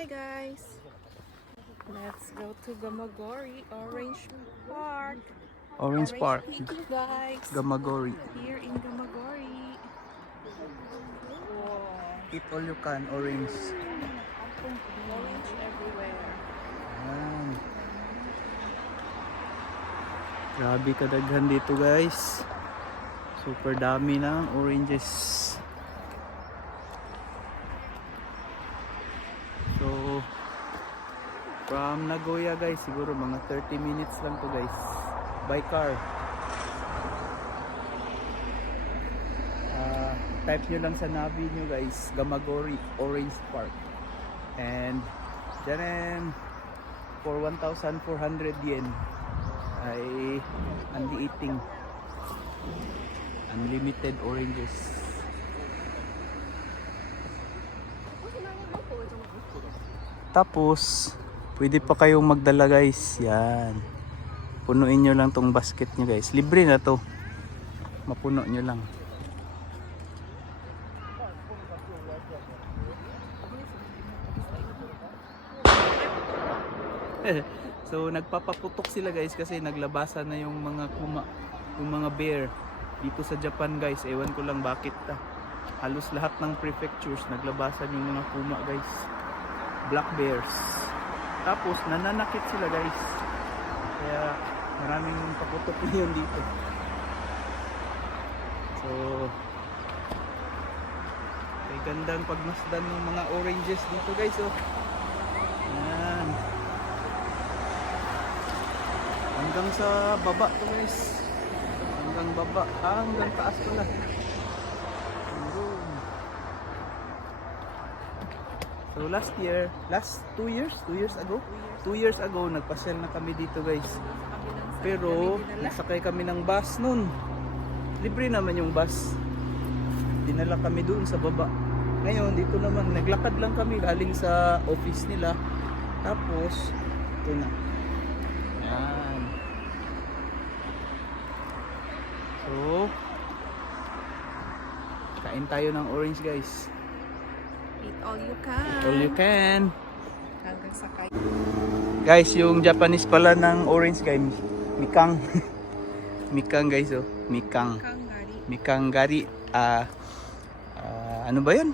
Hi guys! Let's go to Gamagori Orange Park. Orange Park, Picking guys. Gamagori. Here in Gamagori. Wow. Eat all you can, orange. Orange everywhere. Ayan. Grabe kadaghan dito guys. Super dami ng oranges. So, from Nagoya guys, siguro mga 30 minutes lang to guys. By car. Type nyo lang sa Navi nyo guys, Gamagori Orange Park. And dyan for 1,400 yen ay only eating unlimited oranges. Tapos pwede pa kayong magdala guys. Yan, punuin nyo lang tong basket nyo guys. Libre na to, mapuno nyo lang. So nagpapaputok sila guys kasi naglabasan na yung mga kuma, yung mga bear dito sa Japan guys. Ewan ko lang bakit halos lahat ng prefectures naglabasan yung mga kuma guys, black bears. Tapos nananakit sila guys, kaya maraming paputok ngayon dito. So kay gandang pagmasdan ng mga oranges dito guys. Oh, yan. Hanggang sa baba to guys. Hanggang baba, hanggang taas pala. So last 2 years ago nagpasyal na kami dito guys. Pero nasakay kami ng bus noon. Libre naman yung bus. Dinala kami doon sa baba. Ngayon dito naman naglakad lang kami galing sa office nila. Tapos ito na. Yan. So kain tayo ng orange guys. Eat all you can. Eat all you can. Hanggang sa kaya. Guys, yung Japanese pala ng orange guys, mikang. Mikang guys, oh. Mikang. Kangari. Mikang gari. Ano ba yun?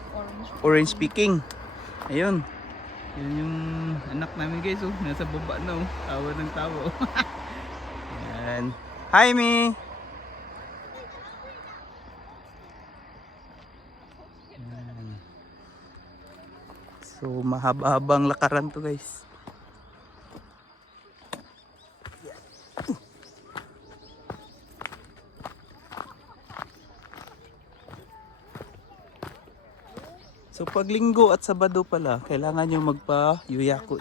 Orange picking. Ayun. Yun yung anak namin guys, oh. Nasa baba na, oh. Tawa ng tawa. Yan. Hi, Mi! Yan. So, mahaba-habang lakaran to guys. So pag Linggo at Sabado pala, kailangan nyo magpa-yuyako,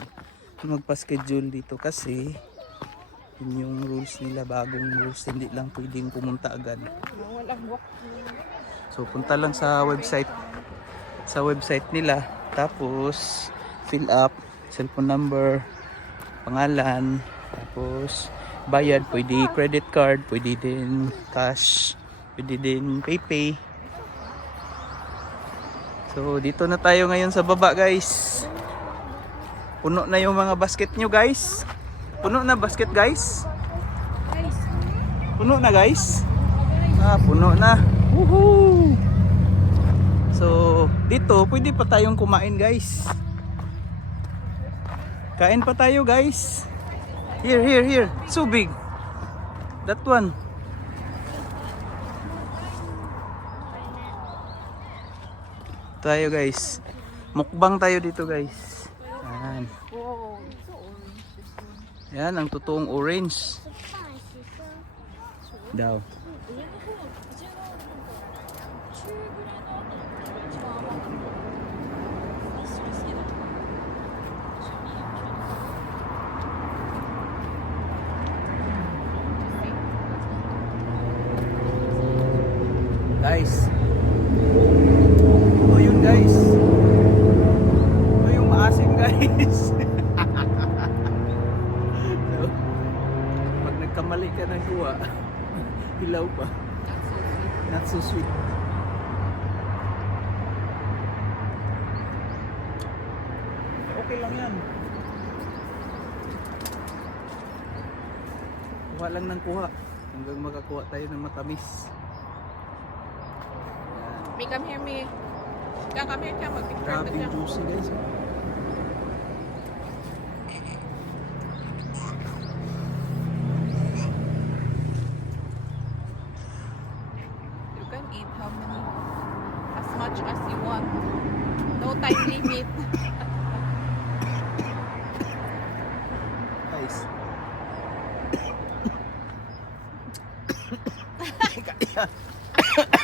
magpa-schedule dito kasi yun yung rules nila, bagong rules, hindi lang pwedeng pumunta agad. So punta lang sa website nila, tapos fill up cellphone number, pangalan, tapos bayad, pwede credit card, pwede din cash, pwede din PayPay. So dito na tayo ngayon sa baba guys. Puno na yung mga basket nyo guys. Puno na basket guys. Puno na guys. Puno na. Woohoo! So dito pwede pa tayong kumain guys. Kain pa tayo guys. Here. So big. That one. Tayo guys, mukbang tayo dito guys. Yan. Yan ang totoong orange daw. Guys, guys, ito yung maasim guys. So, pag nagkamali ka ng kuha, hilaw pa, not so sweet. Okay lang yan. Kuha lang ng kuha. Hanggang makakuha tayo ng matamis. Yan. Mi, come here, Mi. Kaya come here, kaya mag-picture ka Grabe siya. juicy guys. You can eat how many, as much as you want. No time limit. Guys. Kaya.